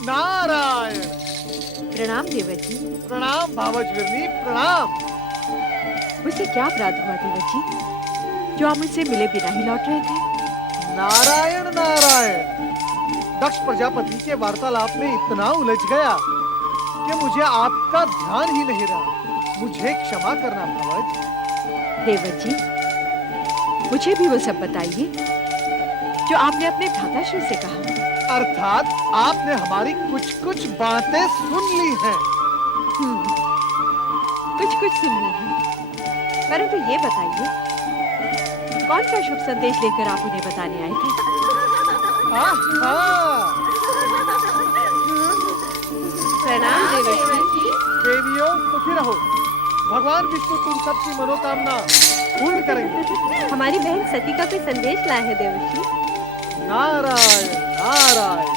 नारायण। प्रणाम देवर जी। प्रणाम भावजविरनी, प्रणाम। मुझसे क्या अपराध हुआ देवर जी, जो आप मुझसे मिले बिना ही लौट रहे थे? नारायण नारायण। दक्ष प्रजापति के वार्तालाप में इतना उलझ गया कि मुझे आपका ध्यान ही नहीं रहा। मुझे क्षमा करना भावज। देवर जी, मुझे भी वो सब बताइए जो आपने अपने भ्राताश्री से कहा। अर्थात आपने हमारी कुछ-कुछ बातें सुन ली हैं। कुछ-कुछ सुन ली हैं। परंतु ये बताइए, कौन सा शुभ संदेश लेकर आप उन्हें बताने आए थे? प्रणाम देवर जी। देवियों सुखी रहो। भगवान विष्णु तुम सबकी मनोकामना पूर्ण करेंगे। हमारी बहन सती का कोई संदेश लाए हैं देवर जी। नारायण नारायण।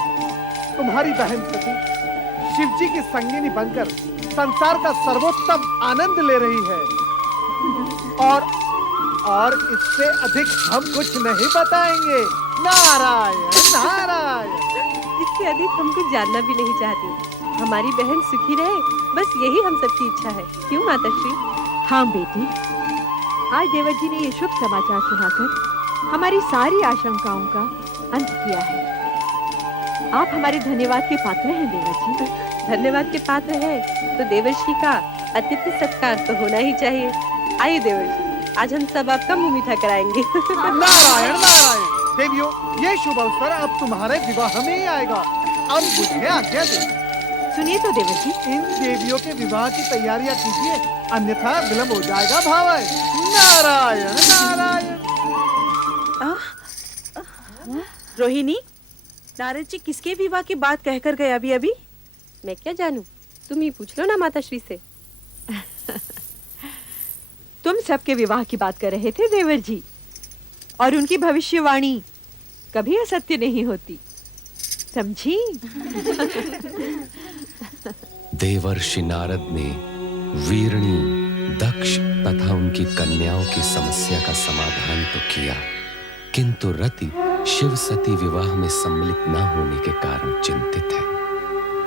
तुम्हारी बहन सती शिव जी की संगिनी बनकर संसार का सर्वोत्तम आनंद ले रही है और इससे अधिक हम कुछ नहीं बताएंगे। नारायण नारायण। इससे अधिक हम कुछ जानना भी नहीं चाहते। हमारी बहन सुखी रहे, बस यही हम सबकी इच्छा है। क्यों माताश्री? हाँ बेटी, आज देवर जी ने ये शुभ समाचार सुनाकर हमारी सारी आशंकाओं का अंत किया है। आप हमारे धन्यवाद के पात्र हैं देवर जी। धन्यवाद के पात्र है तो देवर्षि का अतिथि सत्कार तो होना ही चाहिए। आइए देवर्षि, आज हम सब आपका मुंह मीठा कराएंगे। नारायण नारायण। देवियों, ये शुभ अवसर अब तुम्हारे विवाह में ही आएगा। अब मुझे आज्ञा दे। सुनिए तो देवर जी, इन देवियों के विवाह की तैयारियां कीजिए, अन्यथा विलंब हो जाएगा भावज। नारायण नारायण। रोहिणी, नारद जी किसके विवाह की बात कहकर गए अभी अभी? मैं क्या जानूं, तुम ही पूछ लो ना माताश्री से। तुम सबके विवाह की बात कर रहे थे देवर जी, और उनकी भविष्यवाणी कभी असत्य नहीं होती, समझी? देवर्षि नारद ने वीरणी, दक्ष तथा उनकी कन्याओं की समस्या का समाधान तो किया, किंतु रति शिव सती विवाह में सम्मिलित न होने के कारण चिंतित है।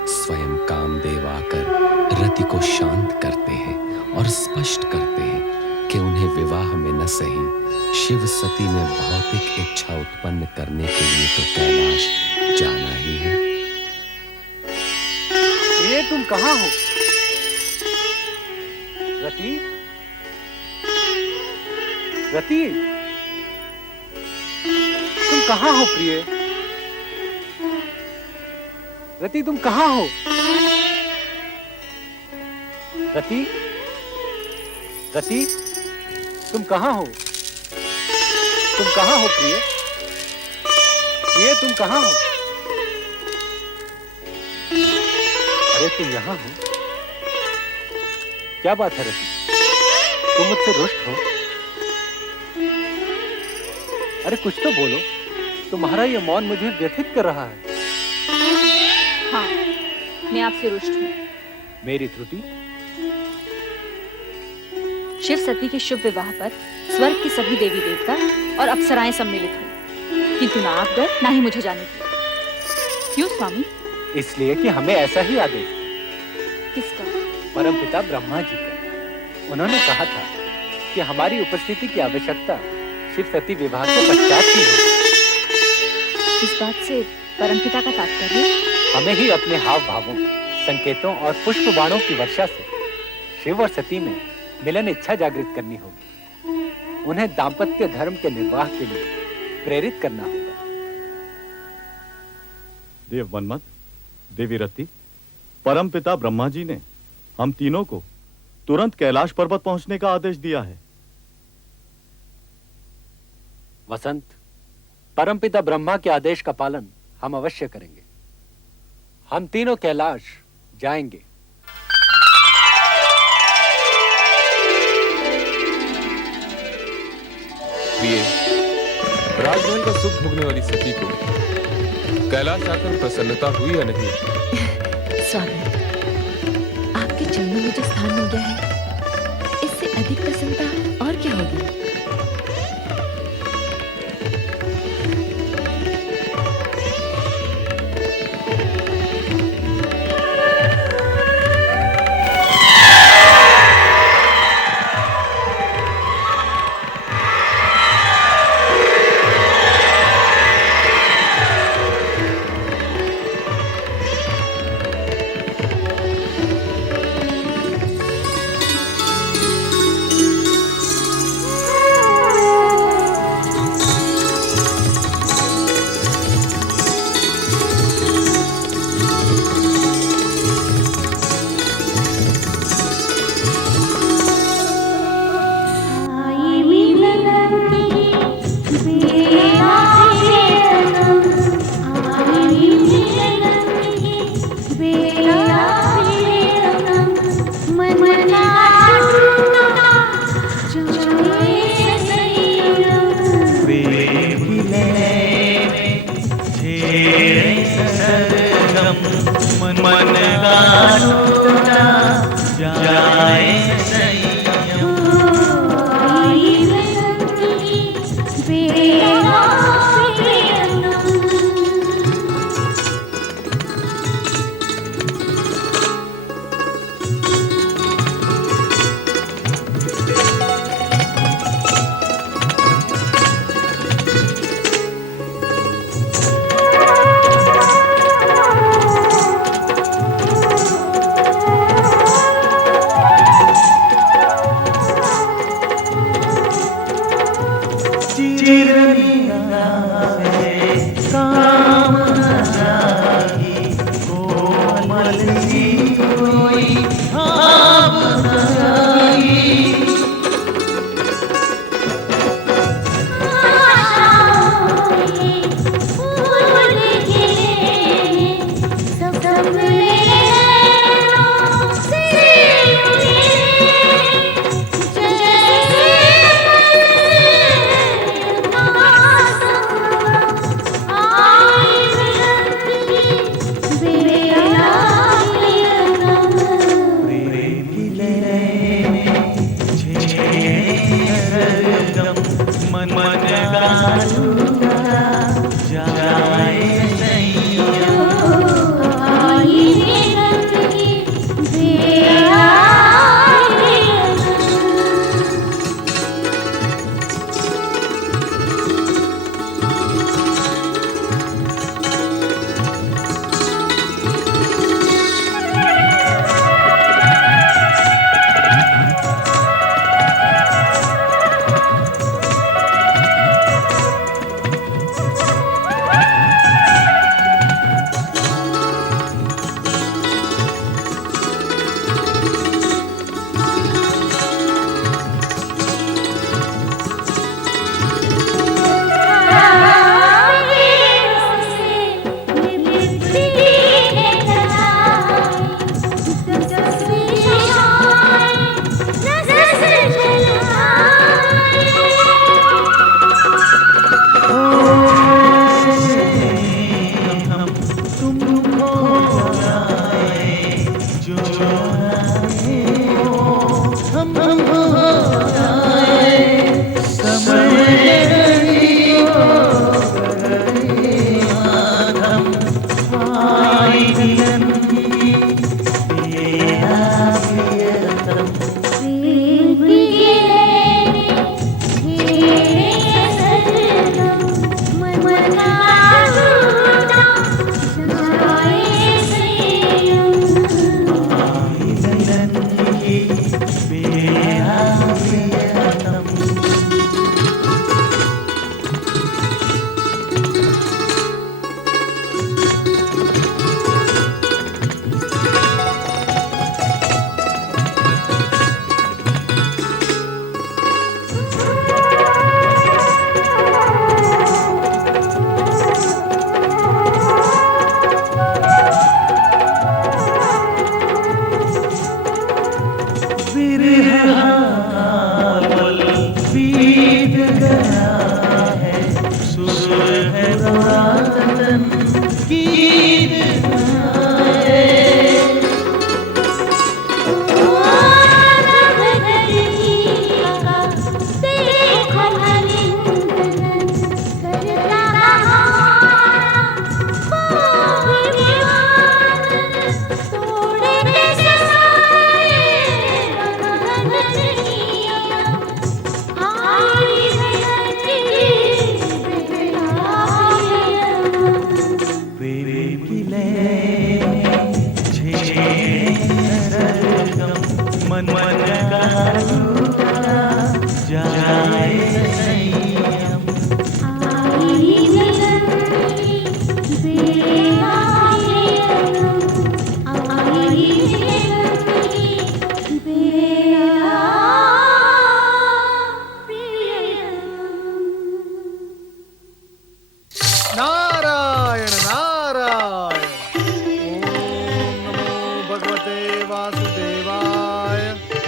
स्वयं कामदेव आकर रति को शांत करते हैं और स्पष्ट करते हैं कि उन्हें विवाह में न सही शिव सती में भौतिक इच्छा उत्पन्न करने के लिए तो कैलाश जाना ही है। ये तुम कहाँ हो रति? रति, तुम कहाँ हो प्रिय? रति, तुम कहाँ हो? रति, रति, तुम कहाँ हो? तुम कहाँ हो प्रिय? प्रिय, तुम कहाँ हो? अरे तुम यहाँ हो? क्या बात है रति? तुम मुझसे रुष्ट हो? अरे कुछ तो बोलो, तुम्हारा ये मौन मुझे व्यथित कर रहा है। हाँ, मैं आपसे रुष्ट हूँ। मेरी त्रुटि? शिव सती के शुभ विवाह पर स्वर्ग के सभी देवी देवता और अप्सराएं सम्मिलित हुई, किंतु ना आप गए ना ही मुझे जाने दिया। क्यों स्वामी? इसलिए कि हमें ऐसा ही आदेश किसका? परमपिता ब्रह्मा जी का। उन्होंने कहा था कि हमारी उपस्थिति की आवश्यकता शिव सती विवाह के पश्चात ही है। इस बात से परमपिता का तात्पर्य? हमें ही अपने हाव भावों, संकेतों और पुष्प बाणों की वर्षा से शिव और सती में मिलन इच्छा जागृत करनी होगी। उन्हें दाम्पत्य धर्म के निर्वाह के लिए प्रेरित करना होगा। देव मनमत, देवी रति, परमपिता ब्रह्मा जी ने हम तीनों को तुरंत कैलाश पर्वत पहुंचने का आदेश दिया है। वसंत, परमपिता ब्रह्मा के आदेश का पालन हम अवश्य करेंगे। हम तीनों कैलाश जाएंगे। प्रिय, राजमहल का सुख भोगने वाली सती को कैलाश आकर प्रसन्नता हुई या नहीं? स्वामी, आपके चरणों में जो स्थान मिल गया है, इससे अधिक प्रसन्नता और क्या होगी?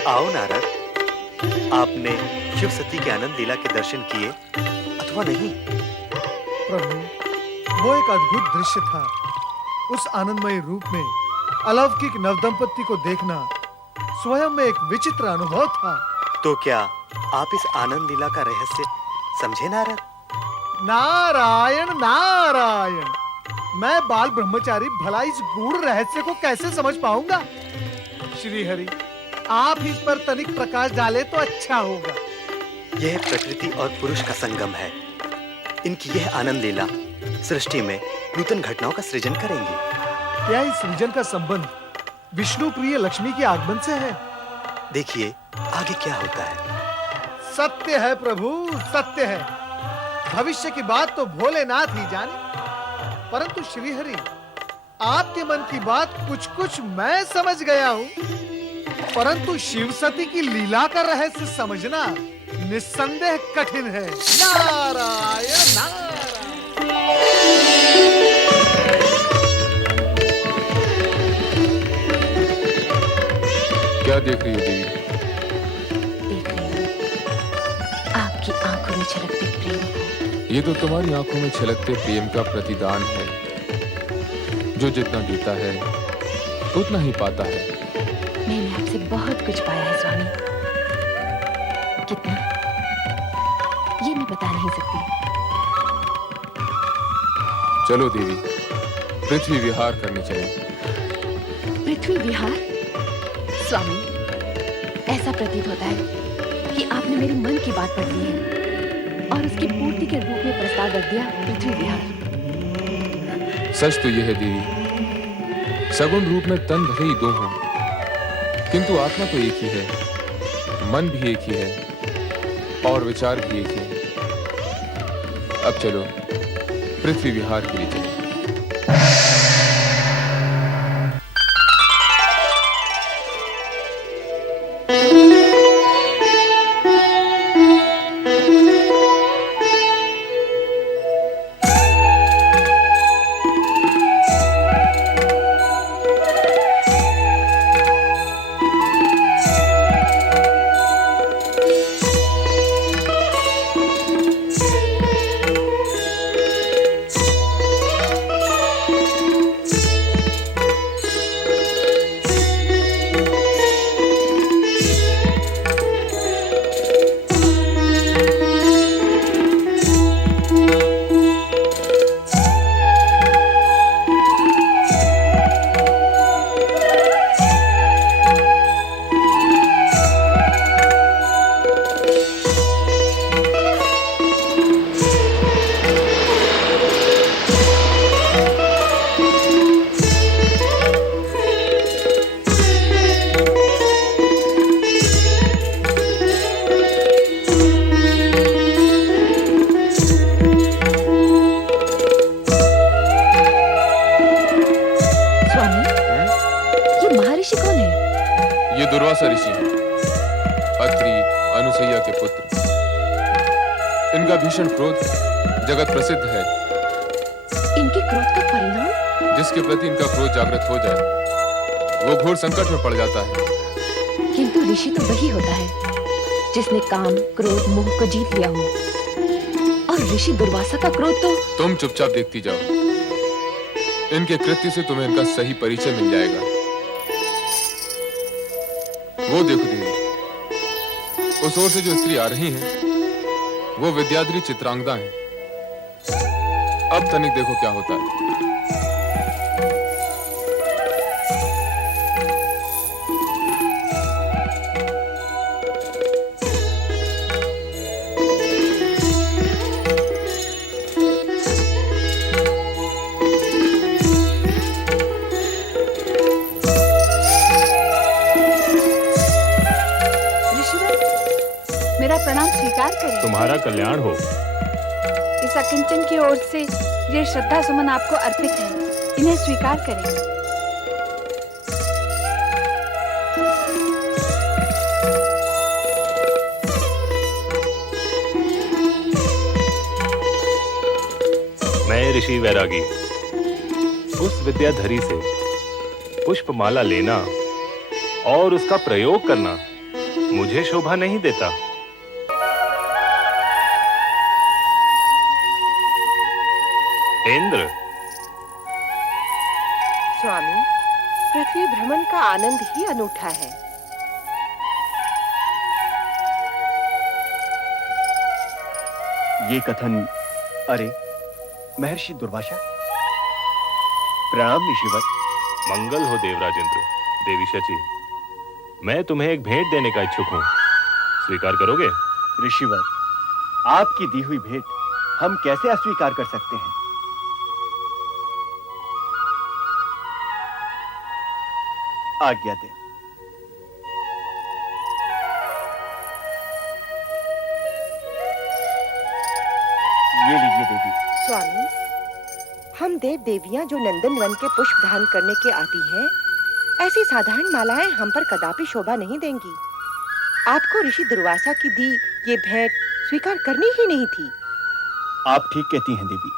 आओ नारद, आपने शिव सती के आनंद लीला के दर्शन किए अथवा नहीं? प्रभु, वो एक अद्भुत दृश्य था उस आनंदमय रूप में अलौकिक नवदंपति को देखना स्वयं में एक विचित्र अनुभव था। तो क्या आप इस आनंद लीला का रहस्य समझे नारद? नारायण नारायण, मैं बाल ब्रह्मचारी भला इस गूढ़ रहस्य को कैसे समझ पाऊंगा? श्री हरि, आप इस पर तनिक प्रकाश डाले तो अच्छा होगा। यह प्रकृति और पुरुष का संगम है। इनकी यह आनंद लीला सृष्टि में नूतन घटनाओं का सृजन करेंगी। क्या इस सृजन का संबंध विष्णु प्रिय लक्ष्मी के आगमन से है? देखिए आगे क्या होता है। सत्य है प्रभु, सत्य है। भविष्य की बात तो भोलेनाथ ही जाने, परंतु श्रीहरि, आपके मन की बात कुछ कुछ मैं समझ गया हूँ, परंतु शिव सती की लीला का रहस्य समझना निस्संदेह कठिन है। नारायण नारायण। क्या देख रही हो देवी? देख रही हूँ आपकी आंखों में छलकते प्रेम को। ये तो तुम्हारी आंखों में छलकते प्रेम का प्रतिदान है। जो जितना देता है उतना ही पाता है। मैंने आपसे बहुत कुछ पाया है स्वामी। कितना, ये मैं बता नहीं सकती। चलो देवी, पृथ्वी विहार करने चले। पृथ्वी विहार? स्वामी, ऐसा प्रतीत होता है कि आपने मेरे मन की बात पढ़ ली है और उसकी पूर्ति के रूप में प्रस्ताव रख दिया, पृथ्वी विहार। सच तो यह है देवी, सगुण रूप में तन भले ही दो हों, किंतु आत्मा तो एक ही है, मन भी एक ही है और विचार भी एक ही है। अब चलो पृथ्वी विहार के लिए चलें। दुर्वासा ऋषि हैं, अत्रि अनुसैया के पुत्र। इनका भीषण क्रोध जगत प्रसिद्ध है। इनके क्रोध का परिणाम? जिसके प्रति इनका क्रोध जागृत हो जाए वो घोर संकट में पड़ जाता है। किंतु ऋषि तो वही होता है जिसने काम, क्रोध, मोह को जीत लिया हो। और ऋषि दुर्वासा का क्रोध तो... तुम चुपचाप देखती जाओ, इनके कृत्य से तुम्हें इनका सही परिचय मिल जाएगा। वो देखो देवी, उस ओर से जो स्त्री आ रही हैं, वो विद्याधरी चित्रांगदा हैं। अब तनिक देखो क्या होता है। मेरा प्रणाम स्वीकार करें। तुम्हारा कल्याण हो। इस अकिंचन की ओर से ये श्रद्धा सुमन आपको अर्पित है, इन्हें स्वीकार करें। मैं ऋषि वैरागी, उस विद्याधरी से पुष्पमाला लेना और उसका प्रयोग करना मुझे शोभा नहीं देता। इंद्र, स्वामी, पृथ्वी भ्रमण का आनंद ही अनूठा है। ये कथन, अरे महर्षि दुर्वासा, प्रणाम ऋषिवर। मंगल हो देवराजेंद्र। देवी शची, मैं तुम्हें एक भेंट देने का इच्छुक हूं, स्वीकार करोगे? ऋषिवर, आपकी दी हुई भेंट हम कैसे अस्वीकार कर सकते हैं? आज्ञा दें। ये लीजिए देवी। स्वामी, हम देव देवियां जो नंदन वन के पुष्प दान करने के आती हैं, ऐसी साधारण मालाएं हम पर कदापि शोभा नहीं देंगी। आपको ऋषि दुर्वासा की दी ये भेंट स्वीकार करनी ही नहीं थी। आप ठीक कहती हैं देवी।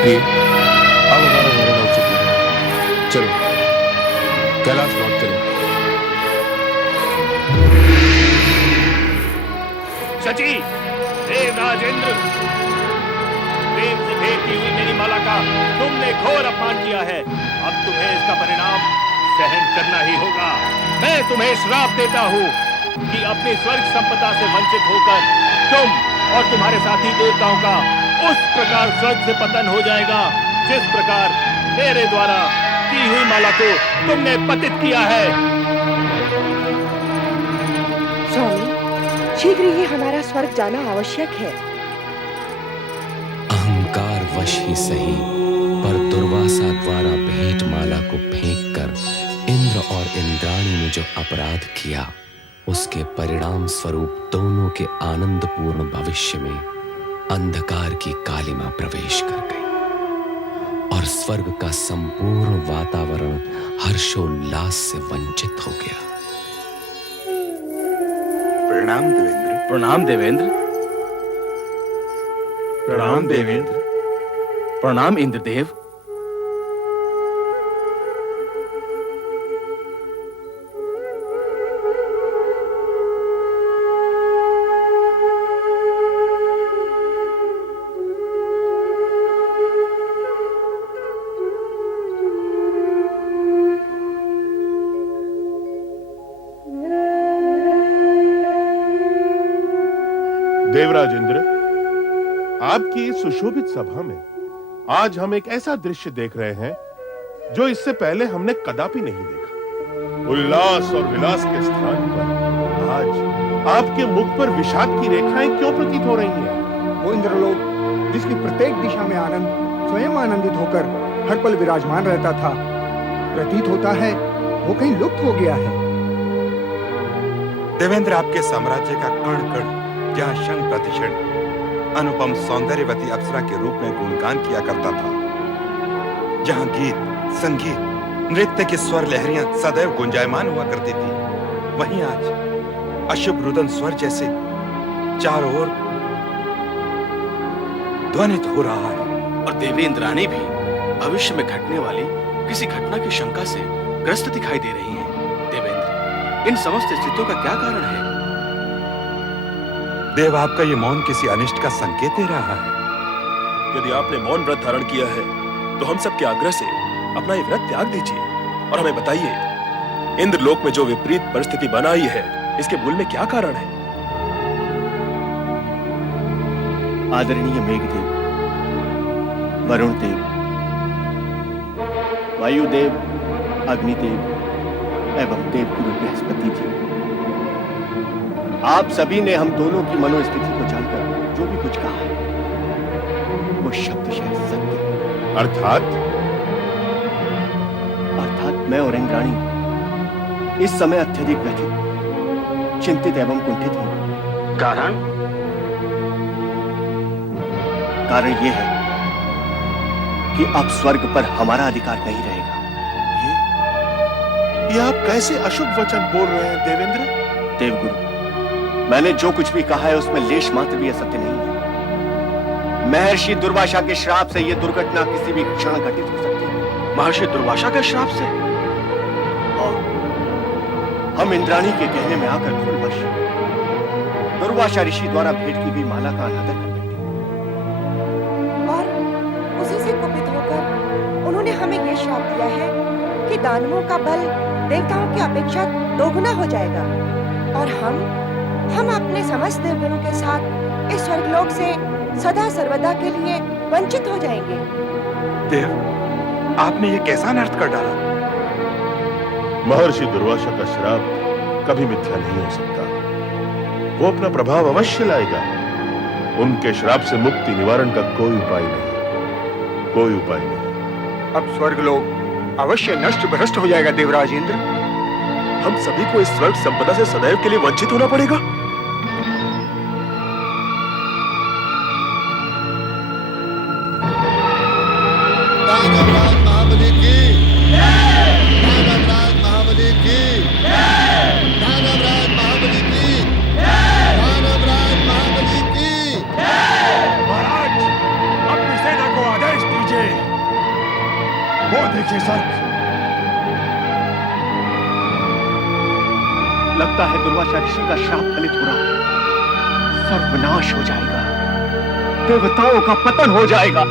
प्रिय, अब हमारा हरण हो चुका है। चलो कैलाश लौट चले। शची, देवराजेंद्र, प्रेम से भेंट की हुई मेरी माला का तुमने घोर अपमान किया है। अब तुम्हें इसका परिणाम सहन करना ही होगा। मैं तुम्हें श्राप देता हूँ कि अपनी स्वर्ग संपदा से वंचित होकर तुम और तुम्हारे साथी देवताओं का उस प्रकार स्वर्ग से पतन हो जाएगा जिस प्रकार मेरे द्वारा की हुई माला को तुमने पतित किया है। स्वामी, शीघ्र ही हमारा स्वर्ग जाना आवश्यक है। अहंकार वश ही सही, पर दुर्वासा द्वारा भेंट माला को फेंककर इंद्र और इंद्राणी ने जो अपराध किया, उसके परिणाम स्वरूप दोनों के आनंदपूर्ण भविष्य में अंधकार की कालिमा प्रवेश कर गई और स्वर्ग का संपूर्ण वातावरण हर्षोल्लास से वंचित हो गया। प्रणाम देवेंद्र। प्रणाम देवेंद्र। प्रणाम देवेंद्र। प्रणाम इंद्रदेव। देवराजेंद्र, आपकी इस सुशोभित सभा में आज हम एक ऐसा दृश्य देख रहे हैं जो इससे पहले हमने कदापि नहीं देखा। उल्लास और विलास के स्थान पर आज आपके मुख पर विषाद की रेखाएं क्यों प्रतीत हो रही हैं? वो इंद्रलोक जिसकी प्रत्येक दिशा में आनंद स्वयं आनंदित होकर हर पल विराजमान रहता था, प्रतीत होता है वो कहीं लुप्त हो गया है। देवेंद्र, आपके साम्राज्य का कण कण जहाँ क्षण प्रतिक्षण अनुपम सौंदर्यवती अप्सरा के रूप में गुणगान किया करता था, जहाँ गीत, संगीत, नृत्य की स्वर लहरियां सदैव गुंजायमान हुआ करती थी, वहीं आज अशुभ रुदन स्वर जैसे चारों ओर ध्वनित हो रहा है। और देवी इंद्राणी भी भविष्य में घटने वाली किसी घटना की शंका से ग्रस्त दिखाई दे रही हैं। देवेंद्र, इन समस्त स्थितियों का क्या कारण है? देव, आपका ये मौन किसी अनिष्ट का संकेत दे रहा है। यदि आपने मौन व्रत धारण किया है तो हम सबके आग्रह से अपना ये व्रत त्याग दीजिए और हमें बताइए, इंद्रलोक में जो विपरीत परिस्थिति बनाई है, इसके मूल में क्या कारण है? आदरणीय मेघदेव, वरुण देव, वायुदेव, अग्निदेव एवं देवगुरु बृहस्पति जी, आप सभी ने हम दोनों की मनोस्थिति को जानकर जो भी कुछ कहा है वो शब्दशः सत्य। अर्थात मैं और इंद्राणी इस समय अत्यधिक व्यथित, चिंतित एवं कुंठित हैं। कारण यह है कि अब स्वर्ग पर हमारा अधिकार नहीं रहेगा। ये आप कैसे अशुभ वचन बोल रहे हैं देवेंद्र? देवगुरु, मैंने जो कुछ भी कहा है उसमें लेश मात्र भी असत्य नहीं है। महर्षि दुर्वासा के श्राप से यह दुर्घटना किसी भी क्षण घटित हो सकती है। महर्षि दुर्वासा के श्राप से? और हम इंद्राणी के कहने में आकर भूलवश दुर्वासा ऋषि द्वारा भेंट की हुई माला का अनादर कर बैठे। हमें ये श्राप दिया है कि दानवों का बल देवताओं की अपेक्षा दोगुना हो जाएगा और हम अपने समस्त देवगणों के साथ इस स्वर्गलोक से सदा सर्वदा के लिए वंचित हो जाएंगे। देव, आपने ये कैसा अनर्थ कर डाला? महर्षि दुर्वासा का श्राप कभी मिथ्या नहीं हो सकता। वो अपना प्रभाव अवश्य लाएगा। उनके श्राप से मुक्ति निवारण का कोई उपाय नहीं, कोई उपाय नहीं। अब स्वर्गलोक अवश्य नष्ट भ्रष्ट हो जाएगा देवराज इंद्र। हम सभी को इस स्वर्ग संपदा से सदैव के लिए वंचित होना पड़ेगा। दानवराज महाबली की, दानवराज महाबली की, दानवराज महाबली की, दानवराज महाबली की। महाराज, अपनी सेना को आदेश दीजिए। वो देखिए सर, लगता है दुर्वासा ऋषि का श्राप फलित हो रहा है। सर्वनाश हो जाएगा, देवताओं का पतन हो जाएगा।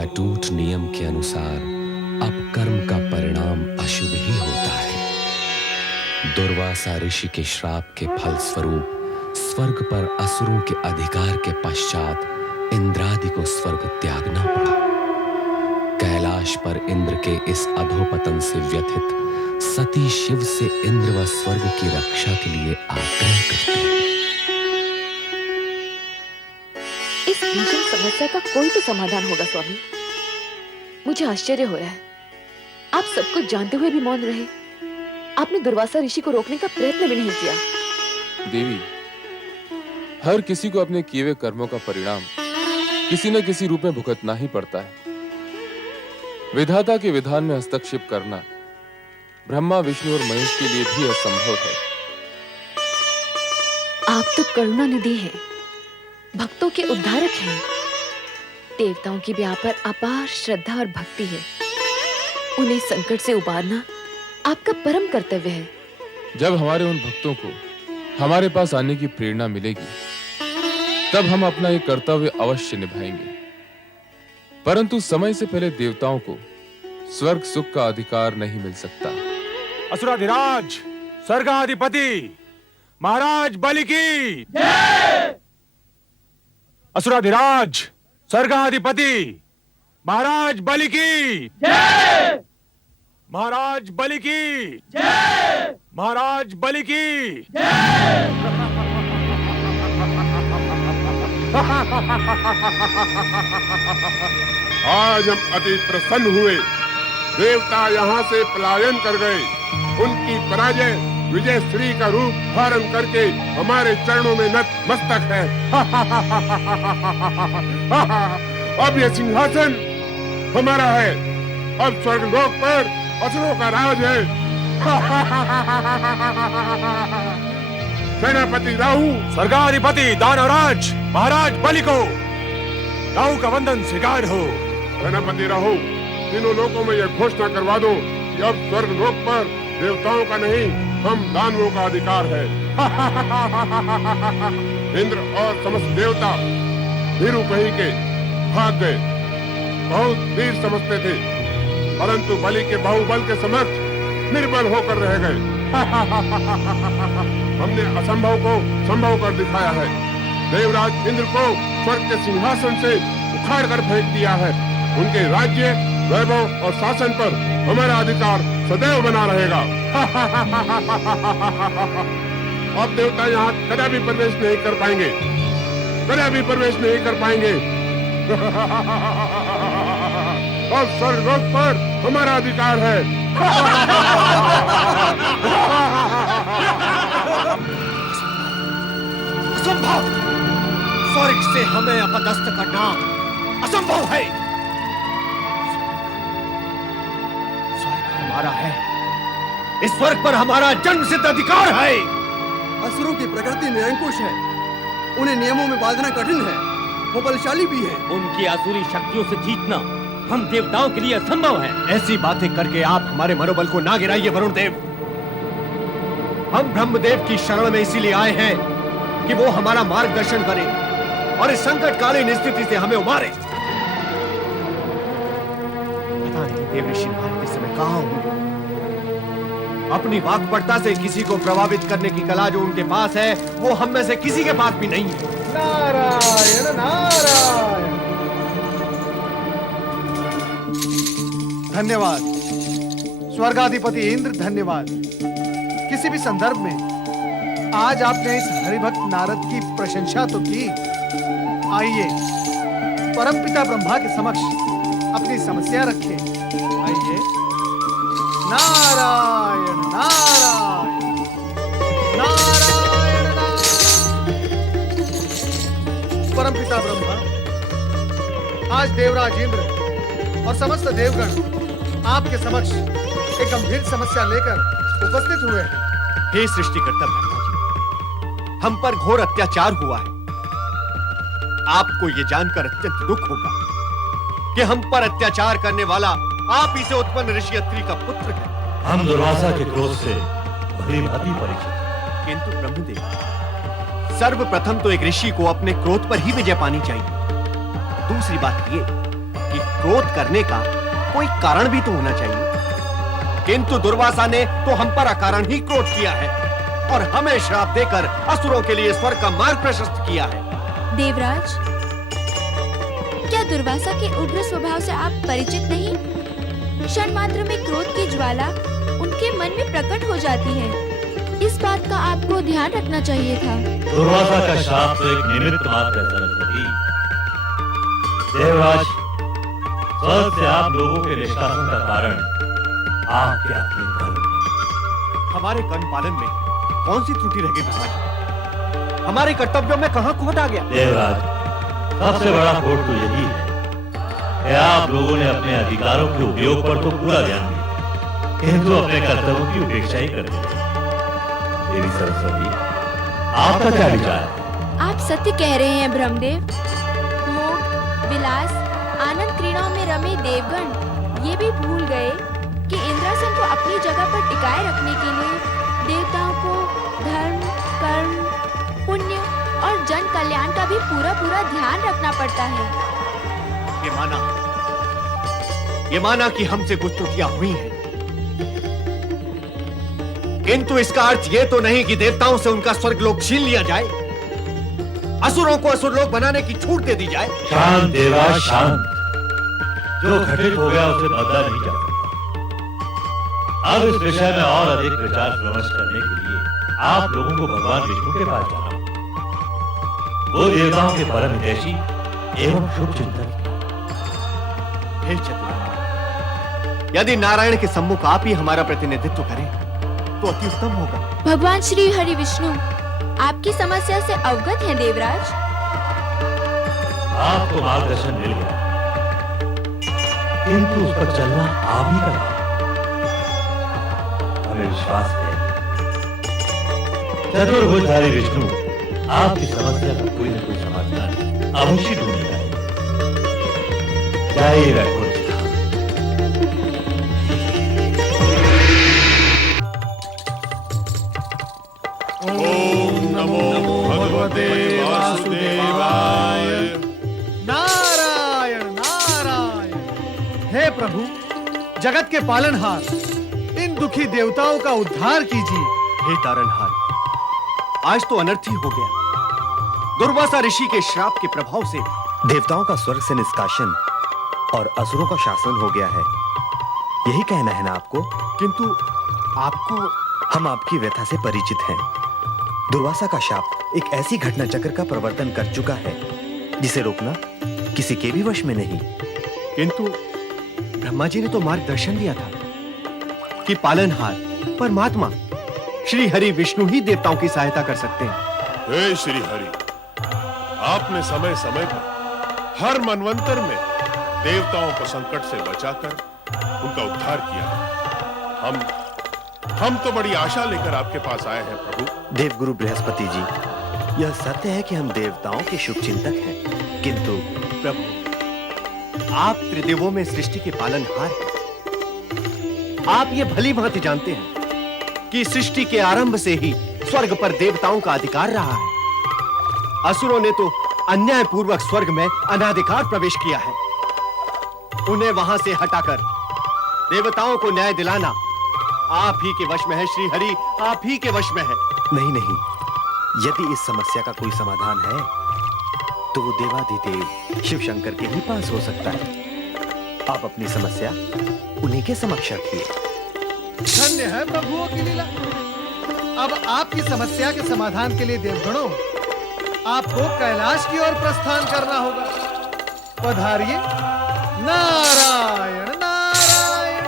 अटूट नियम के अनुसार अब कर्म का परिणाम अशुभ ही होता है। दुर्वासा ऋषि के श्राप के फल स्वरूप स्वर्ग पर असुरों के अधिकार के पश्चात इंद्रादि को स्वर्ग त्यागना पड़ा। कैलाश पर इंद्र के इस अधोपतन से व्यथित सती शिव से इंद्र व स्वर्ग की रक्षा के लिए आग्रह करती है। इस भीषण समस्या का कोई तो समाधान होगा स्वामी। मुझे आश्चर्य हो रहा है, आप सब कुछ जानते हुए भी मौन रहे। आपने दुर्वासा ऋषि को रोकने का प्रयत्न भी नहीं किया। देवी, हर किसी को अपने किए हुए कर्मों का परिणाम किसी न किसी रूप में भुगतना ही पड़ता है। विधाता के विधान में हस्तक्षेप करना ब्रह्मा, विष्णु और महेश के लिए भी असंभव है। आप तो करुणा निधि हैं, भक्तों के उद्धारक हैं। देवताओं की भी आप पर अपार श्रद्धा और भक्ति है। उन्हें संकट से उबारना आपका परम कर्तव्य है। जब हमारे उन भक्तों को हमारे पास आने की प्रेरणा मिलेगी, तब हम अपना ये कर्तव्य अवश्य निभाएंगे। परंतु समय से पहले देवताओं को स्वर्ग सुख का अधिकार नहीं मिल सकता। असुराधिराज, स्वर्गाधिपति महाराज बलि की जय। असुराधिराज, स्वर्गाधिपति महाराज बलि की जय। महाराज बलि की जय। महाराज बलि की जय। आज हम अति प्रसन्न हुए। देवता यहाँ से पलायन कर गए। उनकी पराजय विजय श्री का रूप धारण करके हमारे चरणों में नतमस्तक है। अब यह सिंहासन हमारा है। अब स्वर्गलोक पर असुरों का राज है। सेनापति राहु, स्वर्गाधिपति दानवराज महाराज बलि को राहु का वंदन स्वीकार हो। सेनापति राहु, तीनों लोकों में यह घोषणा करवा दो कि अब स्वर्गलोक पर देवताओं का नहीं, हम दानवों का अधिकार है। इंद्र और समस्त देवता भीरू कही के भाग गए। बहुत वीर समझते थे, परंतु बलि के बाहुबल के समक्ष निर्बल होकर रह गए। हमने असंभव को संभव कर दिखाया है। देवराज इंद्र को स्वर्ग के सिंहासन से उखाड़ कर फेंक दिया है। उनके राज्य, वैभव और शासन पर हमारा अधिकार सदैव बना रहेगा। अब देवता यहाँ कदापि प्रवेश नहीं कर पाएंगे, कदापि प्रवेश नहीं कर पाएंगे। अब स्वर्गलोक पर हमारा अधिकार है। असंभव! स्वर्ग से हमें अपदस्थ करना असंभव है। स्वर्ग हमारा है, इस स्वर्ग पर हमारा जन्म सिद्ध अधिकार है। असुरों की प्रकृति निरंकुश है, उन्हें नियमों में बांधना कठिन है, वो बलशाली भी है। उनकी आसुरी शक्तियों से जीतना हम देवताओं के लिए असंभव है। ऐसी बातें करके आप हमारे मनोबल को ना गिराइए वरुण देव। हम ब्रह्मदेव की शरण में इसीलिए आए हैं कि वो हमारा मार्गदर्शन करे और इस संकटकालीन स्थिति से हमें उबारे। पता नहीं देव ऋषि मारते समय कहां हूं। अपनी वाक्पटुता से किसी को प्रभावित करने की कला जो उनके पास है वो हम में से किसी के पास भी नहीं है। नारायण नारायण। धन्यवाद स्वर्गाधिपति इंद्र, धन्यवाद। किसी भी संदर्भ में आज आपने इस हरिभक्त नारद की प्रशंसा तो की। आइए परमपिता ब्रह्मा के समक्ष अपनी समस्या रखें। आइए। नारायण नारायण नारायण नारायण। परमपिता ब्रह्मा, आज देवराज इंद्र और समस्त देवगण आपके समक्ष एक गंभीर समस्या लेकर उपस्थित हुए हैं। हे सृष्टिकर्ता ब्रह्मा जी, हम पर घोर अत्याचार हुआ है। आपको ये जानकर अत्यंत दुख होगा कि हम पर अत्याचार करने वाला आप ही से उत्पन्न ऋषि अत्रि का पुत्र है। हम दुर्वासा के क्रोध से भली भांति परिचित हैं। किंतु ब्रह्मदेव, सर्वप्रथम तो एक ऋषि को अपने क्रोध पर ही विजय पानी चाहिए। दूसरी बात ये कि क्रोध करने का कोई कारण भी तो होना चाहिए। किंतु दुर्वासा ने तो हम पर अकारण ही क्रोध किया है और हमें श्राप देकर असुरों के लिए स्वर्ग का मार्ग प्रशस्त किया है। देवराज, क्या दुर्वासा के उग्र स्वभाव से आप परिचित नहीं? क्षण मात्र में क्रोध की ज्वाला उनके मन में प्रकट हो जाती है। इस बात का आपको ध्यान रखना चाहिए था। दुर्वासा का श्राप तो एक निमित्त मात्र है सरस्वती। देवराज, स्वर्ग से आप लोगों के निष्कासन का कारण आपके अपने कर्म हैं। हमारे कर्म पालन में कौन सी त्रुटि रह गई महाराज? हमारे कर्तव्यों में कहां खोट आ गया? देवराज, सबसे बड़ा खोट तो यही है कि आप लोगों ने अपने अधिकारों के उपयोग पर तो पूरा ध्यान दिया, किंतु अपने कर्तव्यों की उपेक्षा ही कर दी। देवी सरस्वती, आपका क्या विचार है? आप सत्य कह रहे हैं ब्रह्मदेव। भोग, विलास, आनंद क्रीड़ाओं में रमे देवगण ये भी भूल गए कि इंद्रासन को अपनी जगह पर टिकाए रखने के लिए देवताओं को धर्म, कर्म, पुण्य और जन कल्याण का भी पूरा पूरा ध्यान रखना पड़ता है। ये माना कि हमसे कुछ त्रुटियां हुई हैं, किंतु इसका अर्थ ये तो नहीं कि देवताओं से उनका स्वर्गलोक छीन लिया जाए, असुरों को असुरलोक बनाने की छूट दे दी जाए। शांत देवराज, शांत। जो घटित हो गया उसे बदला नहीं जा सकता। अब इस विषय में और अधिक विचार विमर्श करने के लिए आप लोगों को भगवान विष्णु के पास जाना। वो देवताओं के परम हितैषी एवं शुभ चिंतक। हे चतुर, यदि नारायण के सम्मुख आप ही हमारा प्रतिनिधित्व करें तो अति उत्तम होगा। भगवान श्री हरि विष्णु आपकी समस्या से अवगत हैं देवराज। आपको मार्गदर्शन मिल गया, किंतु उस पर चलना आप ही का। हमें विश्वास है चतुर्भुजधारी विष्णु आपकी समस्या का कोई न कोई समाधान अवश्य ढूंढेगा। जाइए बैठो। ओम नमो भगवते वासुदेवाय। नारायण नारायण। हे प्रभु, जगत के पालनहार, इन दुखी देवताओं का उद्धार कीजिए। हे तारनहार, आज तो अनर्थ ही हो गया। दुर्वासा ऋषि के श्राप के प्रभाव से देवताओं का स्वर्ग से निष्कासन और असुरों का शासन हो गया है। यही कहना है ना आपको? किंतु आपको, हम आपकी व्यथा से परिचित हैं। दुर्वासा का शाप एक ऐसी घटना चक्र का प्रवर्तन कर चुका है जिसे रोकना किसी के भी वश में नहीं। किंतु ब्रह्मा जी ने तो मार्गदर्शन दिया था कि पालनहार परमात्मा श्री हरि विष्णु ही देवताओं की सहायता कर सकते हैं। हे श्री हरि, आपने समय समय पर हर मनवंतर में देवताओं को संकट से बचाकर उनका उद्धार किया। हम तो बड़ी आशा लेकर आपके पास आए हैं प्रभु। देवगुरु बृहस्पति जी, यह सत्य है कि हम देवताओं के शुभ चिंतक हैं, किंतु प्रभु, आप त्रिदेवों में सृष्टि के पालनहार हैं। आप ये भली भांति जानते हैं कि सृष्टि के आरंभ से ही स्वर्ग पर देवताओं का अधिकार रहा है। असुरों ने तो अन्याय पूर्वक स्वर्ग में अनाधिकार प्रवेश किया है। उन्हें वहां से हटाकर देवताओं को न्याय दिलाना आप ही के वश में है श्री हरि, आप ही के वश में है। नहीं नहीं, यदि इस समस्या का कोई समाधान है तो वो देवाधिदेव शिव शंकर के ही पास हो सकता है। आप अपनी समस्या उन्हीं के समक्ष रखिए। धन्य है प्रभुओं की लीला। अब आपकी समस्या के समाधान के लिए देवगणों, आपको कैलाश की ओर प्रस्थान करना होगा। पधारिए। नारायण नारायण।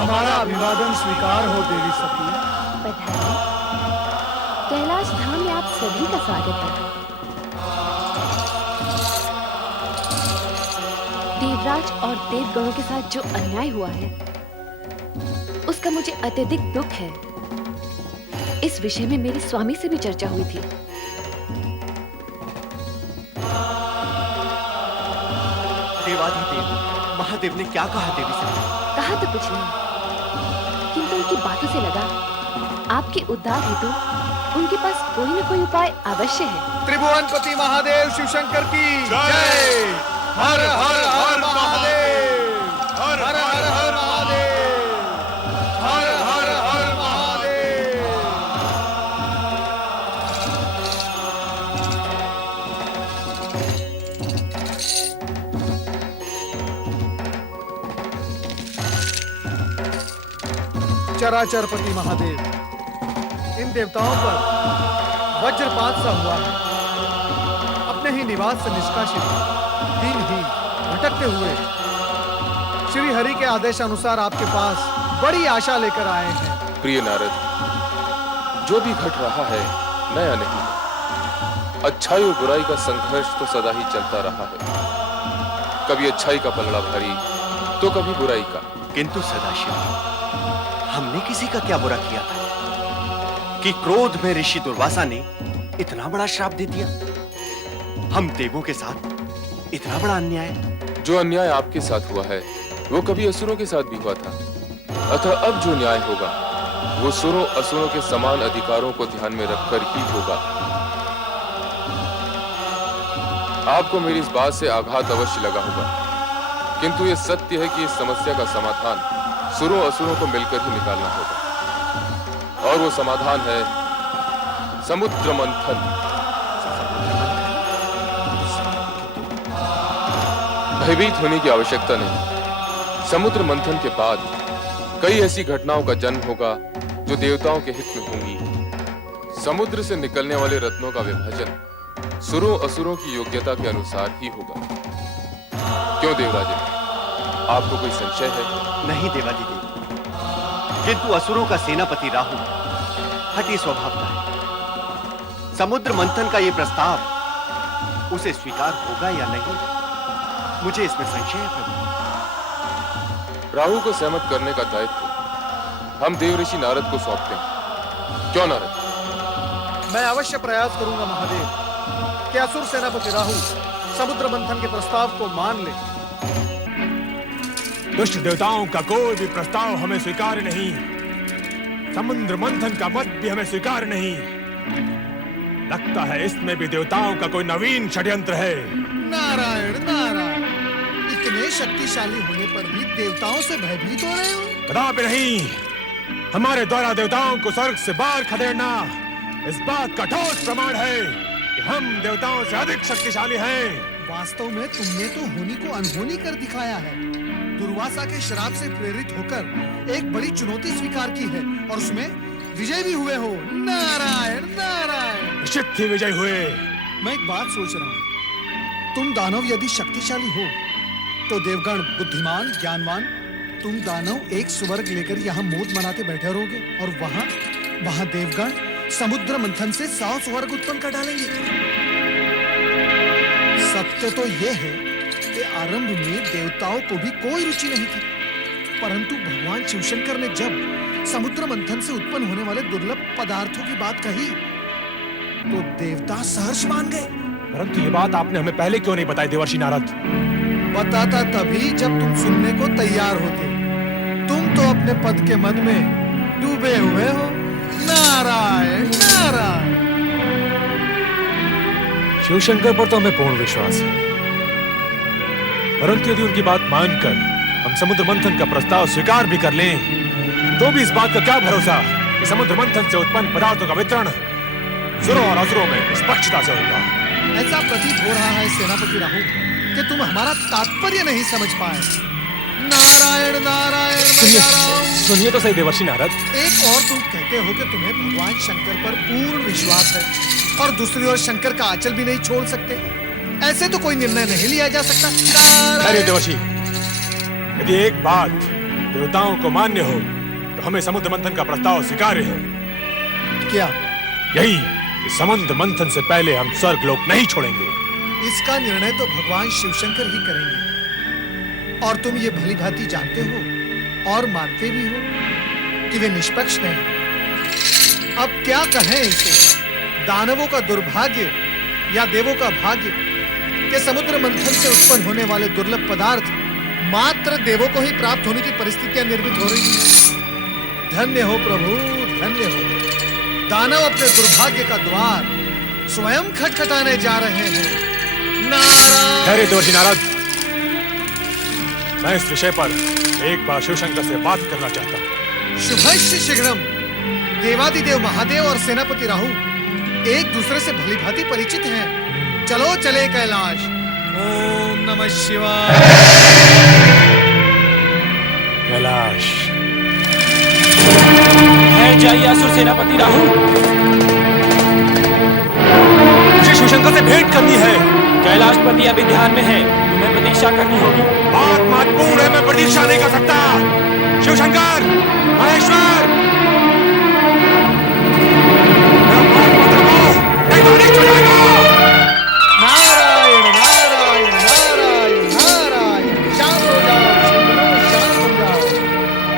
हमारा अभिवादन स्वीकार हो देवी सती। बधाई। कैलाश धाम में आप सभी का स्वागत है। देवराज और देवगणों के साथ जो अन्याय हुआ है उसका मुझे अत्यधिक दुख है। इस विषय में मेरे स्वामी से भी चर्चा हुई थी। देवाधिदेव महादेव ने क्या कहा देवी सती? कहा तो कुछ नहीं, किंतु उनकी बातों से लगा आपके उद्धार हेतु उनके पास कोई न कोई उपाय अवश्य है। त्रिभुवनपति महादेव शिव शंकर की जय। हर हर हर महादेव। हर हर हर महादेव। हर हर हर महादेव। चराचरपति महादेव, इन देवताओं पर वज्रपात सा हुआ है। अपने ही निवास से निष्कासित दिनहीन भटकते हुए श्री हरि के आदेश अनुसार आपके पास बड़ी आशा लेकर आए हैं। प्रिय नारद, जो भी घट रहा है नया नहीं है। अच्छाई और बुराई का संघर्ष तो सदा ही चलता रहा है। कभी अच्छाई का पलड़ा भारी तो कभी बुराई का। किंतु सदाशिव, हमने किसी का क्या बुरा किया था कि क्रोध में ऋषि दुर्वासा ने इतना बड़ा श्राप दे दिया? हम देवों के साथ इतना बड़ा अन्याय? जो अन्याय आपके साथ हुआ है वो कभी असुरों के साथ भी हुआ था। अतः अब जो न्याय होगा वो सुरों असुरों के समान अधिकारों को ध्यान में रखकर ही होगा। आपको मेरी इस बात से आघात अवश्य लगा होगा, किंतु ये सत्य है कि इस समस्या का समाधान सुरों असुरों को मिलकर ही निकालना होगा। और वो समाधान है समुद्र मंथन। भयभीत होने की आवश्यकता नहीं। समुद्र मंथन के बाद कई ऐसी घटनाओं का जन्म होगा जो देवताओं के हित में होंगी। समुद्र से निकलने वाले रत्नों का विभाजन सुरों असुरों की योग्यता के अनुसार ही होगा। क्यों देवराजन, आपको कोई संशय है? नहीं देवाधिदेव, किंतु असुरों का सेनापति राहु हठी स्वभाव का है। समुद्र मंथन का ये प्रस्ताव उसे स्वीकार होगा या नहीं, मुझे इसमें संशय है प्रभु। राहु को सहमत करने का दायित्व हम देव ऋषि नारद को सौंपते हैं। क्यों नारद? मैं अवश्य प्रयास करूंगा महादेव कि असुर सेनापति राहु समुद्र मंथन के प्रस्ताव को मान ले। दुष्ट देवताओं का कोई भी प्रस्ताव हमें स्वीकार नहीं। समुद्र मंथन का मत भी हमें स्वीकार नहीं। लगता है इसमें भी देवताओं का कोई नवीन षड्यंत्र है। नारायण नारायण, इतने शक्तिशाली होने पर भी देवताओं से भयभीत हो रहे हो? कदापि नहीं। हमारे द्वारा देवताओं को स्वर्ग से बाहर खदेड़ना इस बात का ठोस प्रमाण है कि हम देवताओं से अधिक शक्तिशाली हैं। वास्तव में तुमने तो होनी को अनहोनी कर दिखाया है। दुर्वासा के श्राप से प्रेरित होकर एक बड़ी चुनौती स्वीकार की है और उसमें विजय भी हुए हो। नारायण नारायण। निश्चित ही विजय हुए। मैं एक बात सोच रहा हूँ, तुम दानव यदि शक्तिशाली हो तो देवगण बुद्धिमान ज्ञानवान, तुम दानव एक स्वर्ग लेकर यहाँ मोद मनाते बैठे रहोगे और वहाँ देवगण समुद्र मंथन से 100 स्वर्ग उत्पन्न कर डालेंगे। सत्य तो यह है कि आरंभ में देवताओं को भी कोई रुचि नहीं थी, परंतु भगवान शिवशंकर ने जब समुद्र मंथन से उत्पन्न होने वाले दुर्लभ पदार्थों की बात कही तो देवता सहर्ष मान गए। परंतु ये बात आपने हमें पहले क्यों नहीं बताई देवर्षि नारद? बताता तभी जब तुम सुनने को तैयार होते। तुम तो अपने पद के मन में डूबे हुए हो। नारायण नारायण। शिवशंकर पर तो हमें पूर्ण विश्वास है, परंतु यदि उनकी बात मानकर हम समुद्र मंथन का प्रस्ताव स्वीकार भी कर लें, तो भी इस बात का क्या भरोसा कि समुद्र मंथन से उत्पन्न पदार्थों का वितरण सुरों और असुरों में निष्पक्षता से होगा। ऐसा प्रतीत हो रहा है सेनापति राहु कि तुम हमारा तात्पर्य नहीं समझ पाए। नारायण नारायण। सुनिए तो सही देवर्षि नारद। एक और तुम कहते हो कि तुम्हें भगवान शंकर पर पूर्ण विश्वास है और दूसरी ओर शंकर का आंचल भी नहीं छोड़ सकते। ऐसे तो कोई निर्णय नहीं लिया जा सकता। अरे देवर्षि, यदि एक बात देवताओं को मान्य हो तो हमें समुद्र मंथन का प्रस्ताव स्वीकार्य है। क्या? यही कि समुद्र मंथन से पहले हम स्वर्ग लोक नहीं छोड़ेंगे। इसका निर्णय तो भगवान शिवशंकर ही करेंगे और तुम ये भली भांति जानते हो और मानते भी हो कि वे निष्पक्ष नहीं। अब क्या कहें इसे, दानवों का दुर्भाग्य या देवों का भाग्य कि समुद्र मंथन से उत्पन्न होने वाले दुर्लभ पदार्थ मात्र देवों को ही प्राप्त होने की परिस्थितियां निर्मित हो रही हैं। धन्य हो प्रभु, धन्य हो। दानव अपने दुर्भाग्य का द्वार स्वयं खटखटाने जा रहे हैं। नारायण। देवर्षि नारद, मैं इस विषय पर एक बार शिवशंकर से बात करना चाहता हूँ। शुभस्य शीघ्रम। देवादिदेव महादेव और सेनापति राहु एक दूसरे से भली भांति परिचित हैं। चलो चले कैलाश। ओम नमः शिवाय। कैलाश। जाइए असुर सेनापति राहु, मुझे शिवशंकर से भेंट करनी है। कैलाशपति अभी ध्यान में है, तुम्हें प्रतीक्षा करनी होगी। बात महत्वपूर्ण है, मैं प्रतीक्षा नहीं कर सकता। शिवशंकर, महेश्वर, मेरा बात मत रुको, नहीं तो अनिष्ट हो जाएगा। नारायण नारायण नारायण नारायण। शांत हो जाओ, शांत हो जाओ।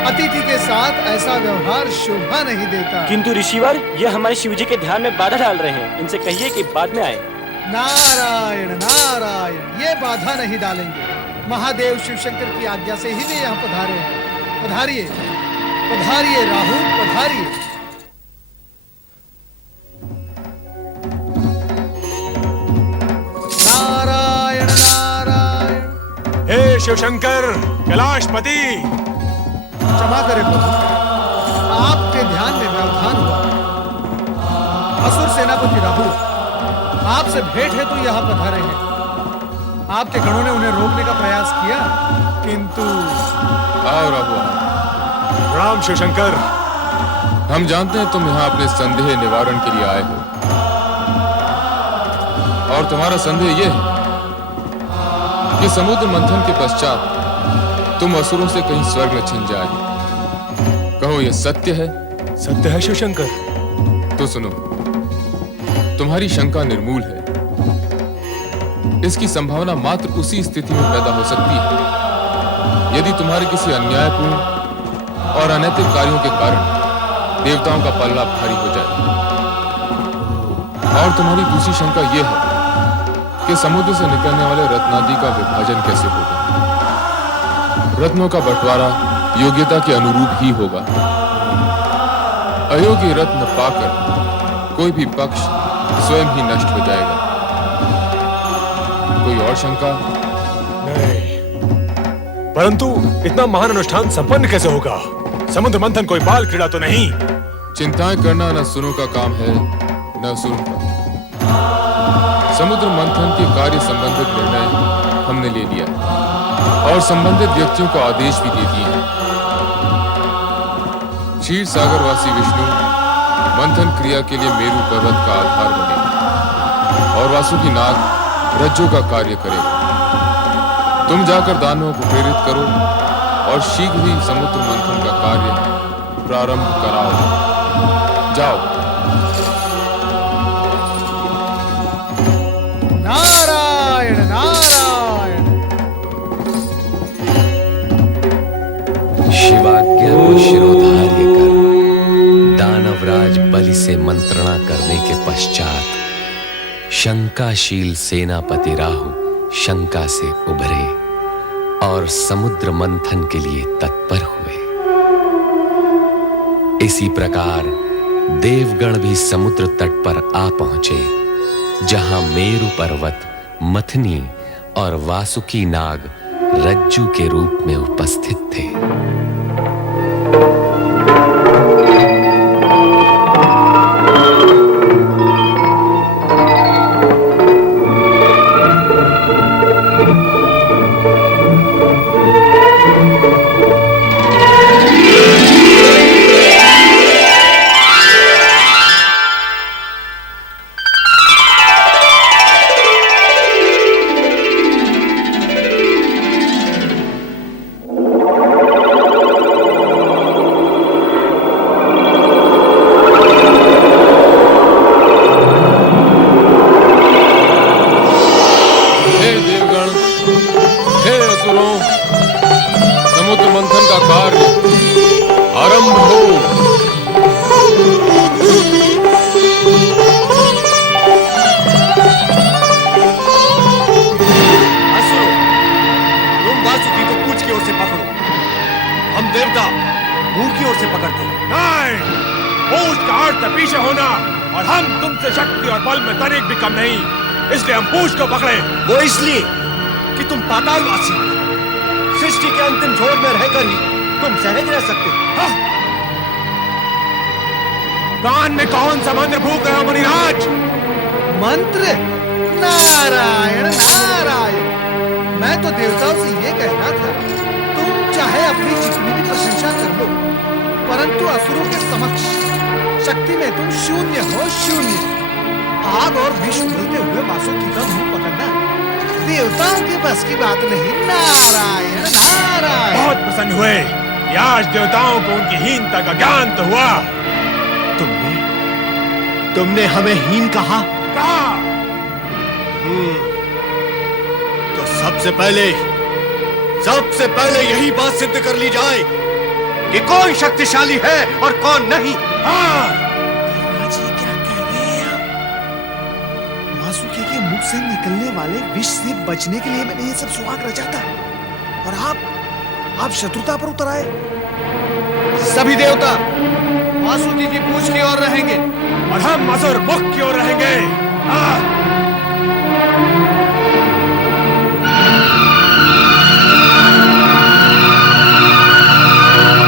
अतिथि के साथ ऐसा व्यवहार शोभा नहीं देता। किंतु ऋषिवर, ये हमारे शिवजी के ध्यान में बाधा डाल रहे हैं। इनसे कहिए कि बाद में आए। नारायण नारायण, ये बाधा नहीं डालेंगे। महादेव शिवशंकर की आज्ञा से ही वे यहाँ पधारे हैं। पधारिए पधारिए राहु, पधारिए। नारायण नारायण। हे शिवशंकर, कैलाशपति, क्षमा करें प्रभु, आपके ध्यान में व्यवधान हुआ। असुर सेनापति राहु आपसे भेंट है तो यहाँ पधारे हैं। आपके गणों ने उन्हें रोकने का प्रयास किया, किंतु आओ राहु। प्रणाम शिवशंकर। हम जानते हैं तुम यहाँ अपने संदेह निवारण के लिए आए हो, और तुम्हारा संदेह यह है कि समुद्र मंथन के पश्चात तुम असुरों से कहीं स्वर्ग न छिन जाए। कहो, यह सत्य है? सत्य है शिवशंकर। तो सुनो, तुम्हारी शंका निर्मूल है। इसकी संभावना मात्र उसी स्थिति में पैदा हो सकती है यदि तुम्हारे किसी अन्यायपूर्ण और अनैतिक कार्यों के कारण देवताओं का पल्ला भारी हो जाए। और तुम्हारी दूसरी शंका यह है कि समुद्र से निकलने वाले रत्नादि का विभाजन कैसे होगा। रत्नों का बंटवारा योग्यता के अनुरूप ही होगा। अयोग्य रत्न पाकर कोई भी पक्ष स्वयं ही नष्ट हो जाएगा। कोई और शंका? नहीं, परंतु इतना महान अनुष्ठान संपन्न कैसे होगा? समुद्र मंथन कोई बाल क्रीड़ा तो नहीं। चिंताएं करना न सुरों का काम है, न असुरों का। समुद्र मंथन के कार्य संबंधित निर्णय हमने ले लिया है और संबंधित व्यक्तियों को आदेश भी दे दिए हैं। क्षीर सागरवासी विष्णु मंथन क्रिया के लिए मेरु पर्वत का आधार बने और वासुकी नाग रज्जु का कार्य करेगा। तुम जाकर दानवों को प्रेरित करो और शीघ्र ही समुद्र मंथन का कार्य प्रारंभ कराओ। जाओ। नारायण नारायण। शिवाज्ञा को शिरोधार्य कर दानवराज बलि से मंत्रणा करने के पश्चात शंकाशील सेनापति राहु शंका से उभरे और समुद्र मंथन के लिए तत्पर हुए। इसी प्रकार देवगण भी समुद्र तट पर आ पहुंचे, जहां मेरु पर्वत मथनी और वासुकी नाग रज्जु के रूप में उपस्थित थे। वो इसलिए कि तुम पातालवासी सृष्टि के अंतिम छोर में रहकर ही तुम सहज रह सकते हो। कान में कौन सा मंत्र फूंक रहे हो मुनिराज? मंत्र? नारायण नारायण। मैं तो देवताओं से ये कहना था, तुम चाहे अपनी जितनी भी प्रशंसा कर लो, परंतु असुरों के समक्ष शक्ति में तुम शून्य हो, शून्य। आग और विष उगलते हुए वासुकी का मुंह पकड़ना देवताओं के बस की बात नहीं। नारायण नारायण। बहुत प्रसन्न हुए कि आज देवताओं को उनकी हीनता का ज्ञान तो हुआ। तुमने हमें हीन कहा? तो सबसे पहले यही बात सिद्ध कर ली जाए कि कौन शक्तिशाली है और कौन नहीं। से निकलने वाले विष से बचने के लिए मैंने ये सब सुहाग रचा था, और आप शत्रुता पर उतर आए। सभी देवता वासुकी की पूछ की ओर रहेंगे और हम असुर मुख की ओर रहेंगे।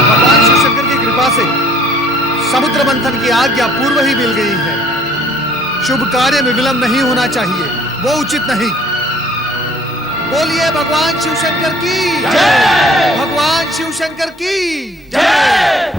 भगवान शिव शंकर की कृपा से समुद्र मंथन की आज्ञा पूर्व ही मिल गई है। शुभ कार्य में विलंब नहीं होना चाहिए, वो उचित नहीं। बोलिए भगवान शिव शंकर की जय। भगवान शिव शंकर की जय।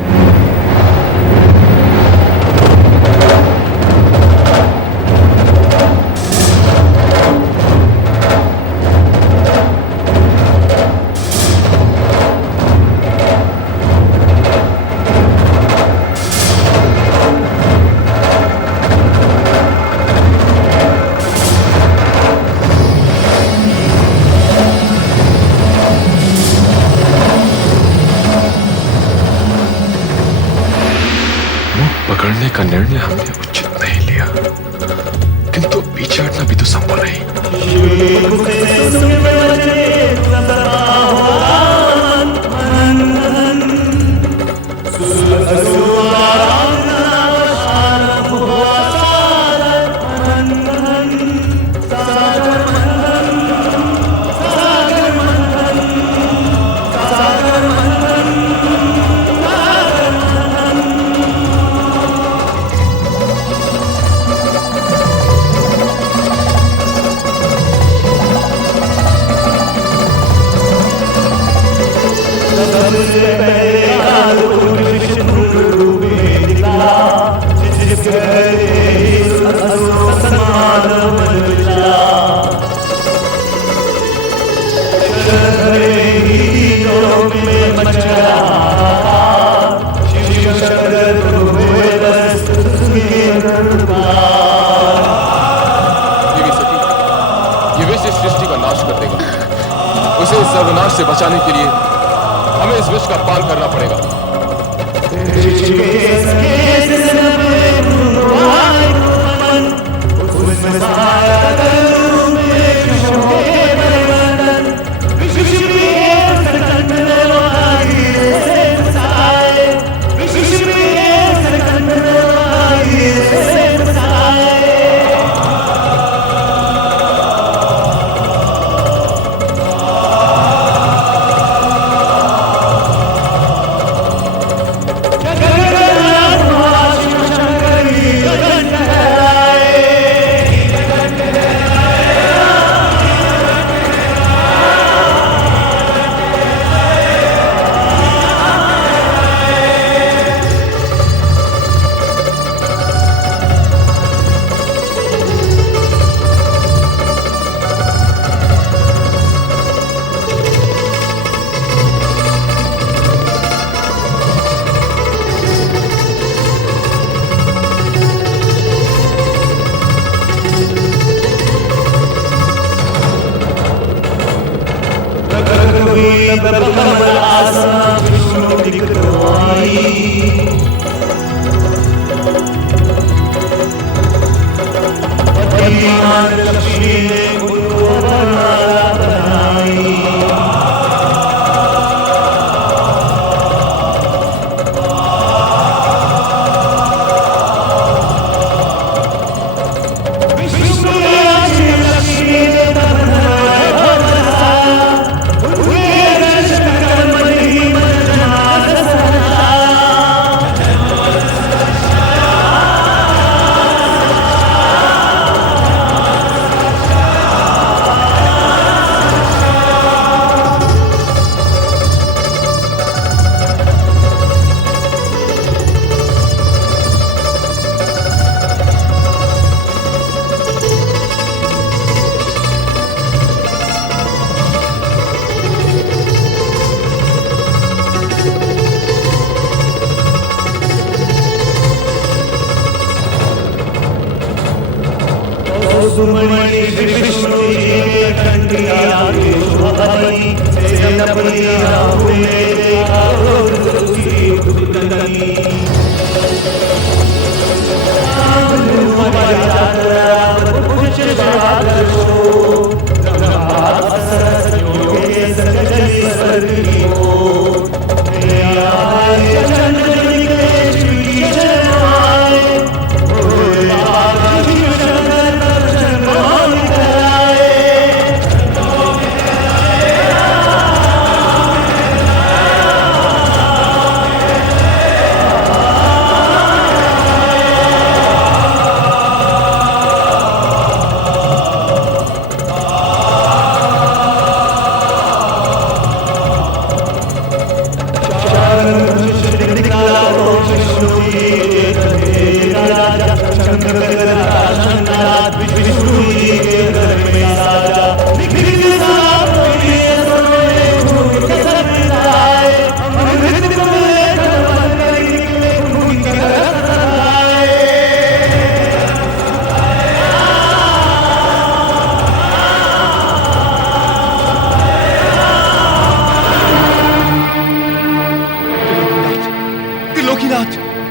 पकड़ने का निर्णय हमने उचित नहीं लिया, किंतु पीछे हटना भी तो संभव नहीं। ये विष इस सृष्टि का नाश कर देगा। उसे इस सर्वनाश से बचाने के लिए हमें इस विष का पान करना पड़ेगा।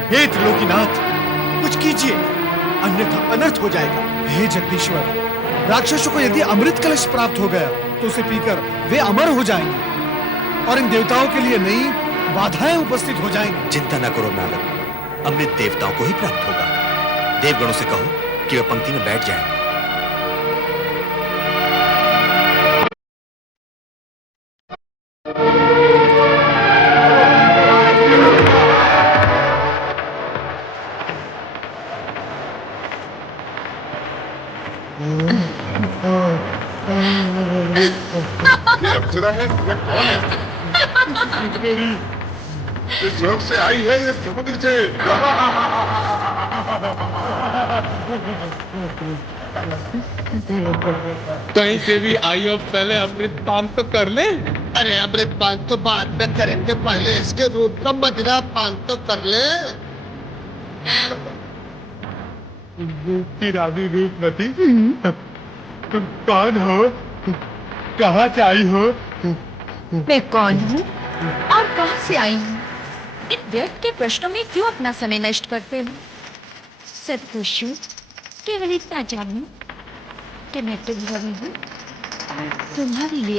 हे त्रिलोकीनाथ, कुछ कीजिए, अन्यथा अनर्थ हो जाएगा। हे जगदीश्वर, राक्षसों को यदि अमृत कलश प्राप्त हो गया तो उसे पीकर वे अमर हो जाएंगे और इन देवताओं के लिए नई बाधाएं उपस्थित हो जाएंगी। चिंता न करो नारद, अमृत देवताओं को ही प्राप्त होगा। देवगणों से कहो कि वे पंक्ति में बैठ जाएं। है इस लोक से आई है ये समुद्र से। कहीं से भी आई हो, पहले अमृतपान तो कर ले। अरे अमृतपान तो बाद में करेंगे, पहले इसके रूप का मदिरा पान तो कर ले। रानी रूपमती, तुम कौन हो? कहाँ से आई हो? मैं कौन हूँ और कहाँ से आई हूँ? इन व्यर्थ के प्रश्नों में क्यों अपना समय नष्ट करते हो? सत्पुरुषों, केवल इतना जानूं कि मैं तुम्हारी हूँ, तुम्हारे लिए